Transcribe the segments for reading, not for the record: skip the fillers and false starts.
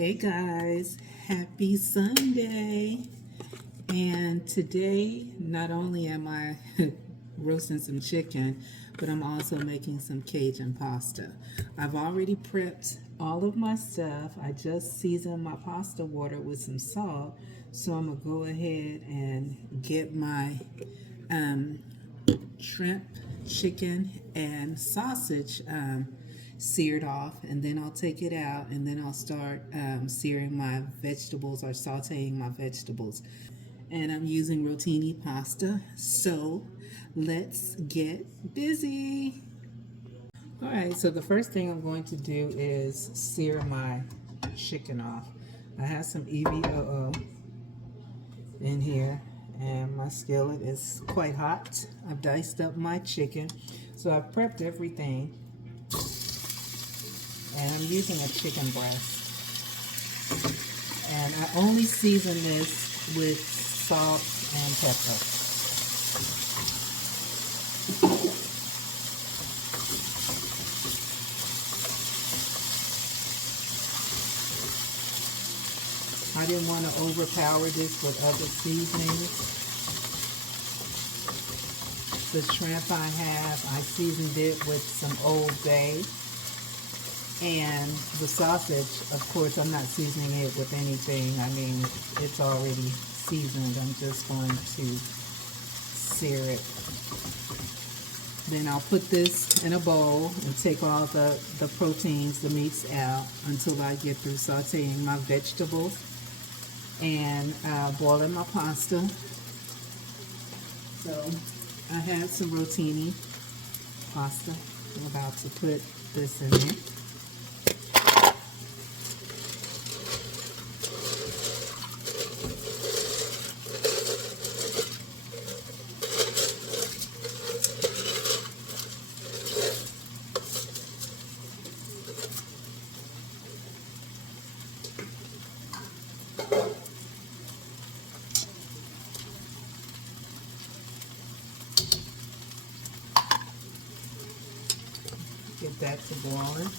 Hey guys, happy Sunday. And today, not only am I roasting some chicken, but I'm also making some Cajun pasta. I've already prepped all of my stuff. I just seasoned my pasta water with some salt. So I'm going to go ahead and get my um, shrimp, chicken, and sausage seared off, and then I'll take it out, and then I'll start searing my vegetables or sauteing my vegetables. And I'm using rotini pasta, so let's get busy. All right, so the first thing I'm going to do is sear my chicken off. I have some EVOO in here, and my skillet is quite hot. I've diced up my chicken, so I've prepped everything, and I'm using a chicken breast. And I only season this with salt and pepper. I didn't want to overpower this with other seasonings. The shrimp I have, I seasoned it with some Old Bay. And the sausage, of course, I'm not seasoning it with anything. I mean, it's already seasoned. I'm just going to sear it. Then I'll put this in a bowl and take all the proteins, the meats out until I get through sauteing my vegetables and boiling my pasta. So I have some rotini pasta. I'm about to put this in there. Get that to boiling.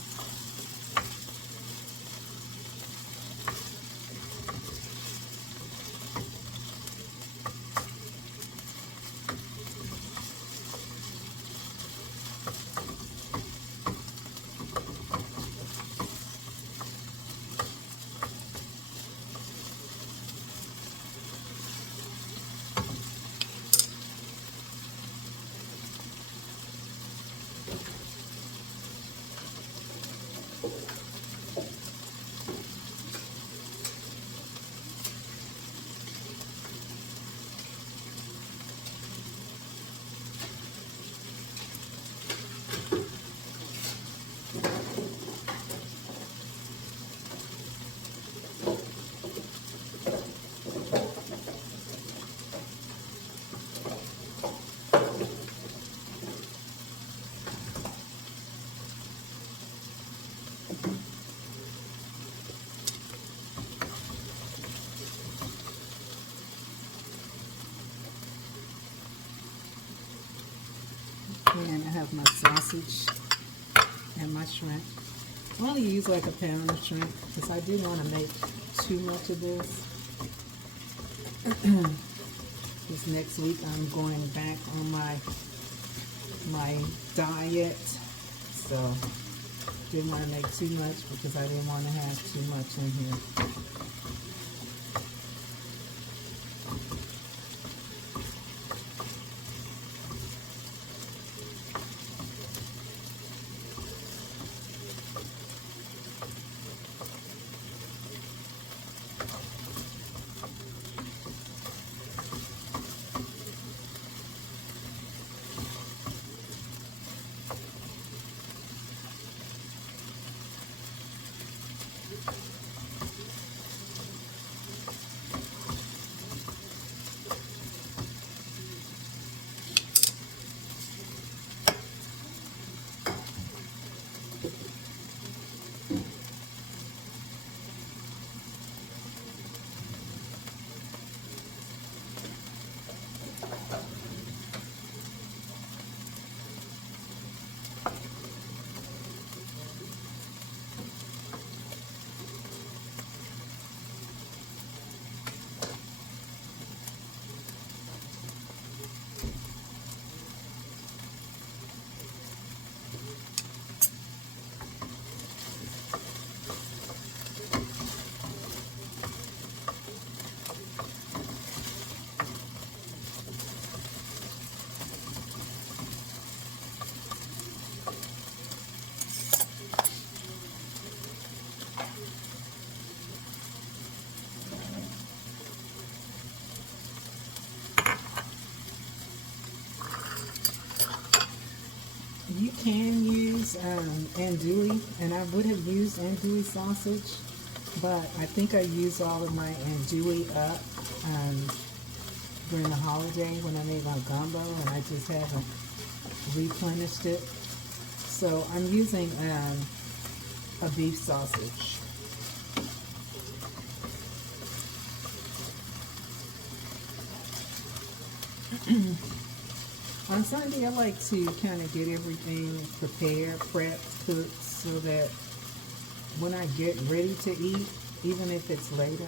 And I have my sausage and my shrimp. I only use like a pound of shrimp because I didn't want to make too much of this. This next week I'm going back on my diet, so didn't want to make too much because I didn't want to have too much in here. can use andouille, and I would have used andouille sausage, but I think I used all of my andouille up during the holiday when I made my gumbo, and I just haven't replenished it. So I'm using a beef sausage. On Sunday, I like to kind of get everything prepared, prepped, cooked, so that when I get ready to eat, even if it's later,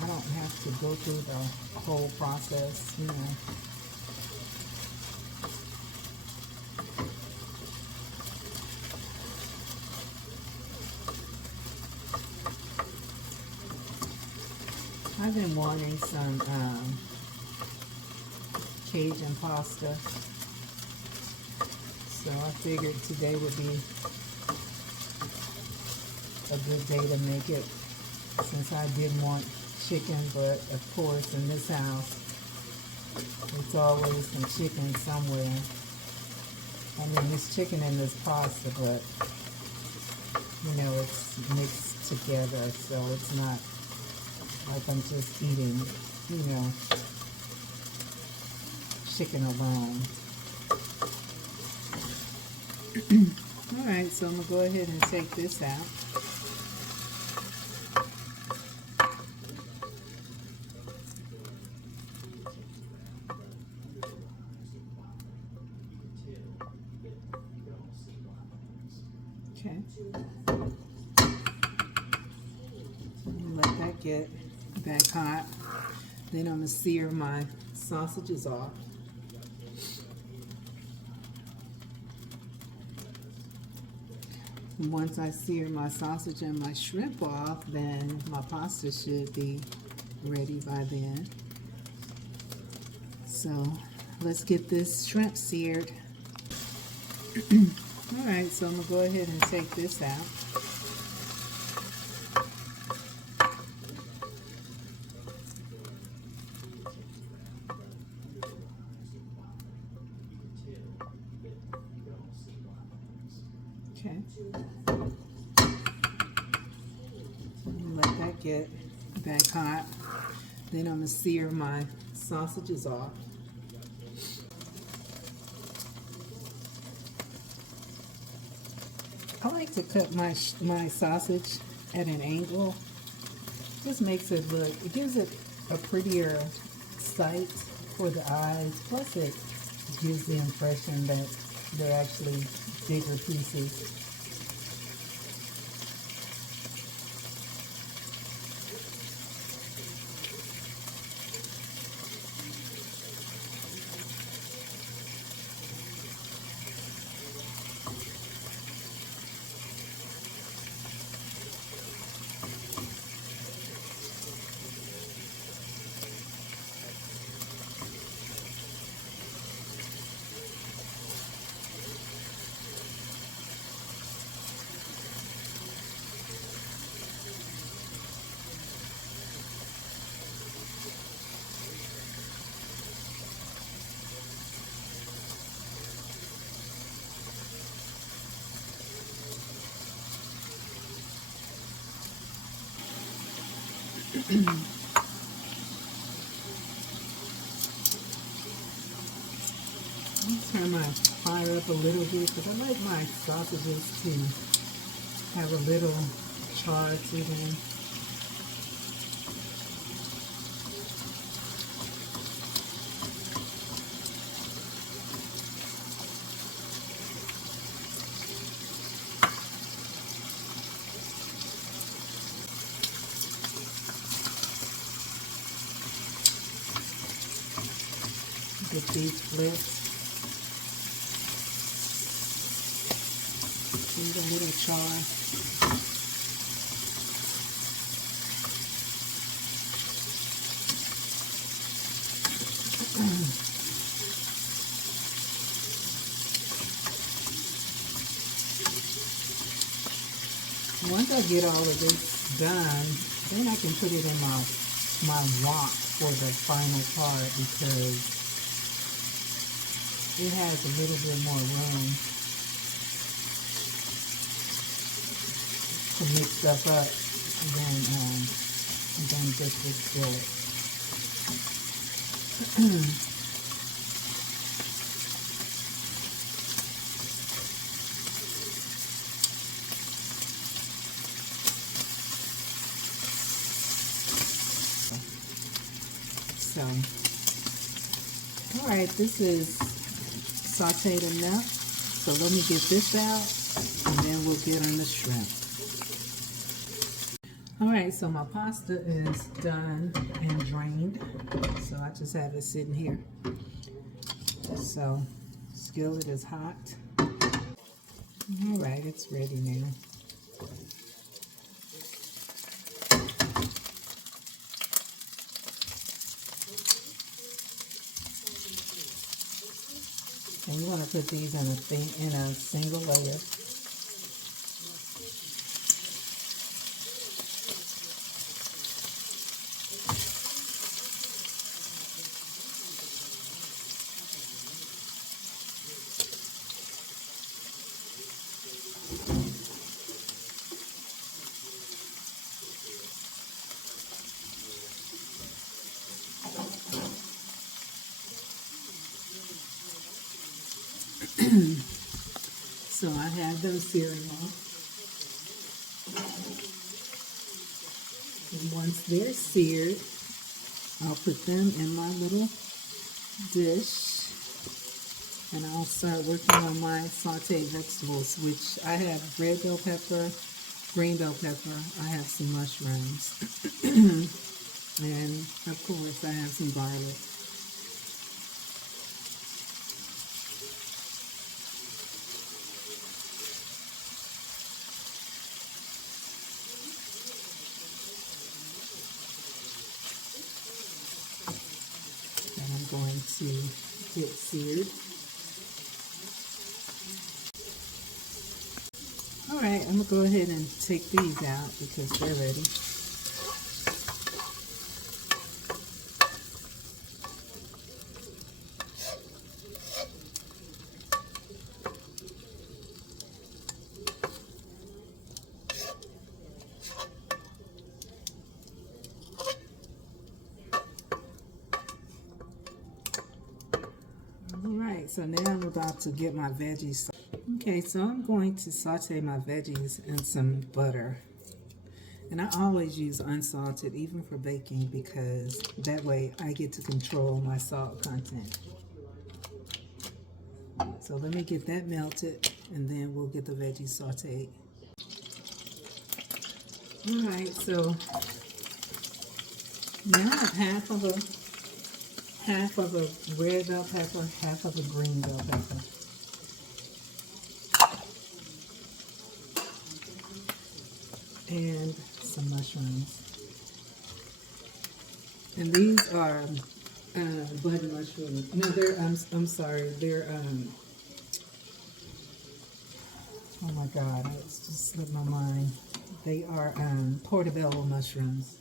I don't have to go through the whole process, you know. I've been wanting some Cajun pasta, so I figured today would be a good day to make it, since I did want chicken, but of course in this house it's always some chicken somewhere. I mean, there's chicken in this pasta, but you know, it's mixed together, so it's not like I'm just eating, you know, chicken alone. Alright, so I'm going to go ahead and take this out. Okay. Let that get back hot. Then I'm going to sear my sausages off. And once I sear my sausage and my shrimp off, then my pasta should be ready by then. So let's get this shrimp seared. Alright, so I'm going to go ahead and take this out. Okay. Let that get back hot. Then I'm going to sear my sausages off. I like to cut my sausage at an angle. Just makes it look, it gives it a prettier sight for the eyes. Plus it gives the impression that they're actually bigger pieces. Turn my fire up a little bit because I like my sausages to have a little char to them. Get these flips. Need a little char. Once I get all of this done, then I can put it in my wok for the final part because it has a little bit more room. to mix stuff up, and then just distill it. So, all right, this is sauteed enough. So let me get this out, and then we'll get on the shrimp. All right, so my pasta is done and drained. So I just have it sitting here. So skillet is hot. All right, it's ready now. And you want to put these in a single layer. So I have those searing off. And once they're seared, I'll put them in my little dish. And I'll start working on my sauteed vegetables, which I have red bell pepper, green bell pepper. I have some mushrooms. And of course I have some garlic. Going to get seared. All right, I'm gonna go ahead and take these out because they're ready. So now I'm about to get my veggies. Okay, so I'm going to saute my veggies in some butter. And I always use unsalted, even for baking, because that way I get to control my salt content. So let me get that melted, and then we'll get the veggies sauteed. All right, so now I have half of a red bell pepper, half of a green bell pepper. And some mushrooms. And these are button mushrooms. No, they're, I'm sorry, they're, oh my God, it's just slipped my mind. They are portobello mushrooms.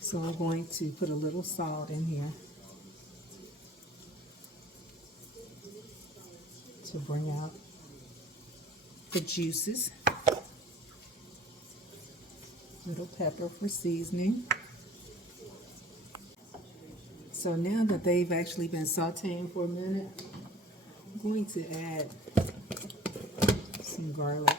So I'm going to put a little salt in here to bring out the juices. Little pepper for seasoning. So now that they've actually been sauteing for a minute, I'm going to add some garlic.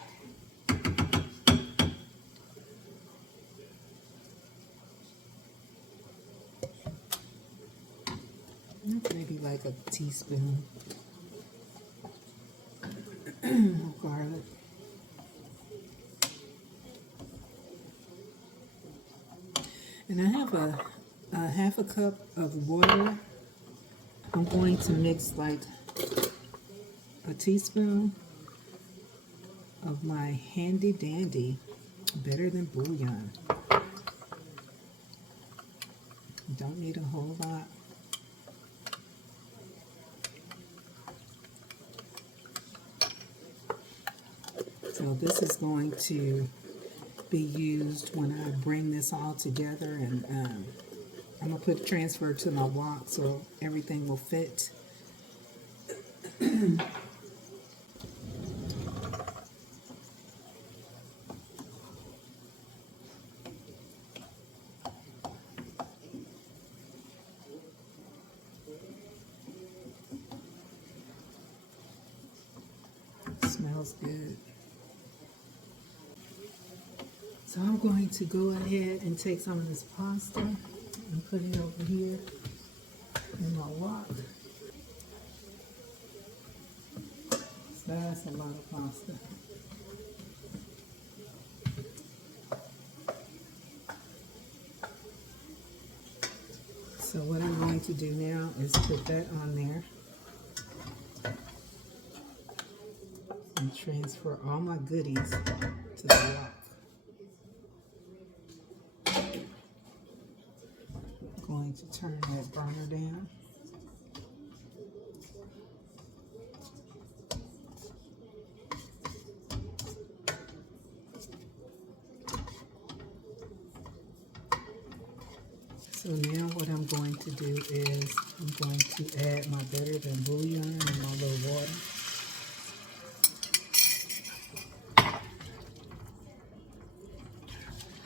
Maybe like a teaspoon of garlic. And I have a half a cup of water. I'm going to mix like a teaspoon of my handy dandy better than bouillon. Don't need a whole lot. So this is going to be used when I bring this all together and I'm going to put transfer to my wok so everything will fit. Smells good. So I'm going to go ahead and take some of this pasta and put it over here in my wok. That's a lot of pasta. So what I'm going to do now is put that on there and transfer all my goodies to the wok. I'm going to turn that burner down. So now what I'm going to do is I'm going to add my better than bouillon and my little water.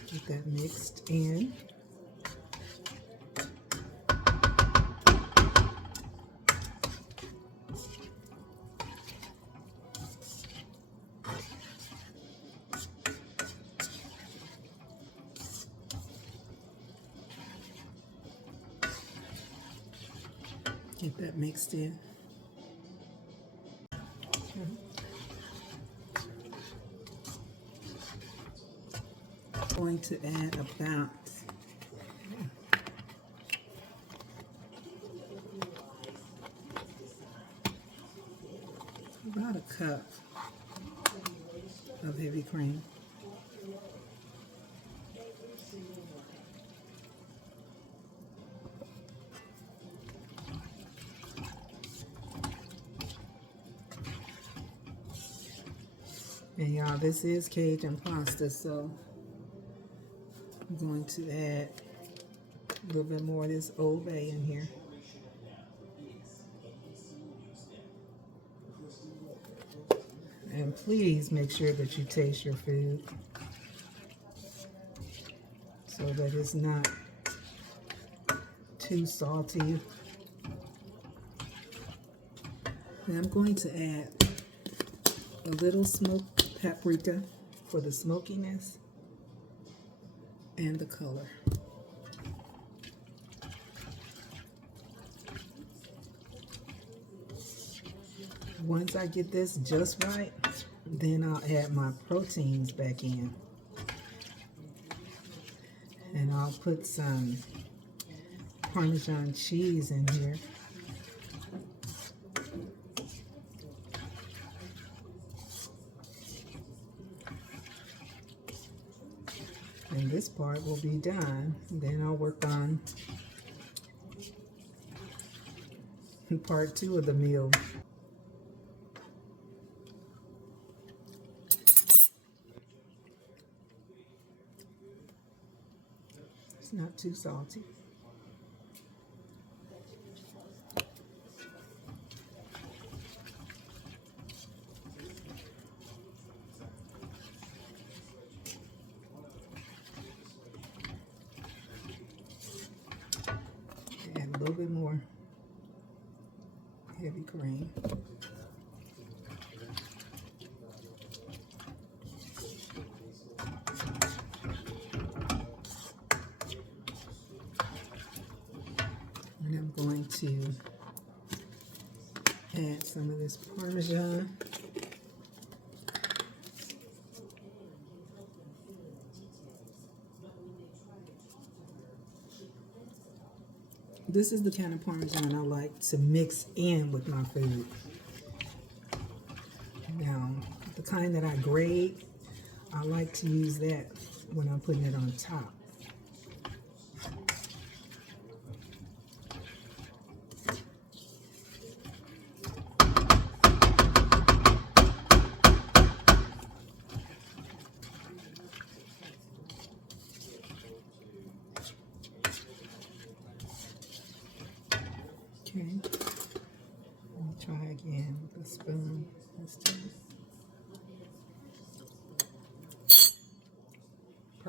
Get that mixed in. Get that mixed in. I'm going to add about a cup of heavy cream. And y'all, this is Cajun pasta, so I'm going to add a little bit more of this Old Bay in here. And please make sure that you taste your food so that it's not too salty. And I'm going to add a little smoked paprika for the smokiness and the color. Once I get this just right, then I'll add my proteins back in. And I'll put some Parmesan cheese in here. And this part will be done. Then I'll work on part 2 of the meal. It's not too salty. Add a little bit more heavy cream. And I'm going to add some of this Parmesan. This is the kind of Parmesan I like to mix in with my food. Now, the kind that I grate, I like to use that when I'm putting it on top.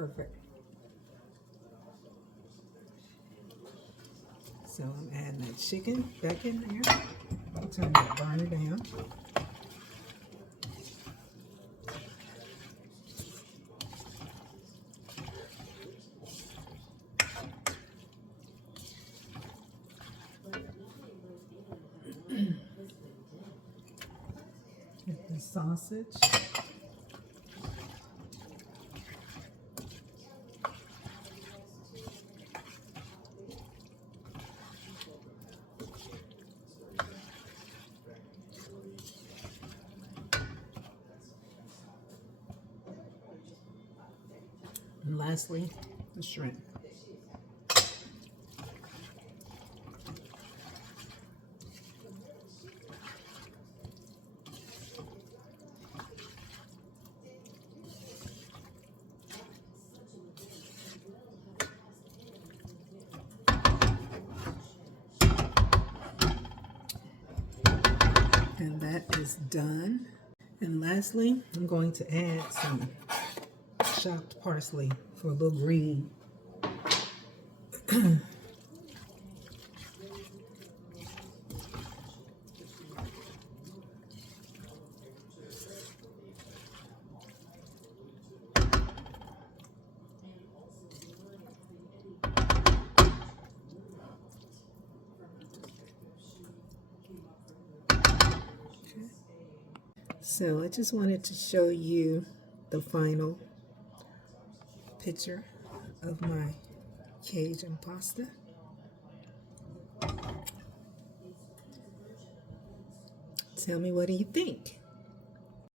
perfect. So I'm adding that chicken back in there. I'll turn that burner down. Get the sausage. And lastly, the shrimp. And that is done. And lastly, I'm going to add some chopped parsley for a little green. So I just wanted to show you the final picture of my Cajun pasta. Tell me, what do you think?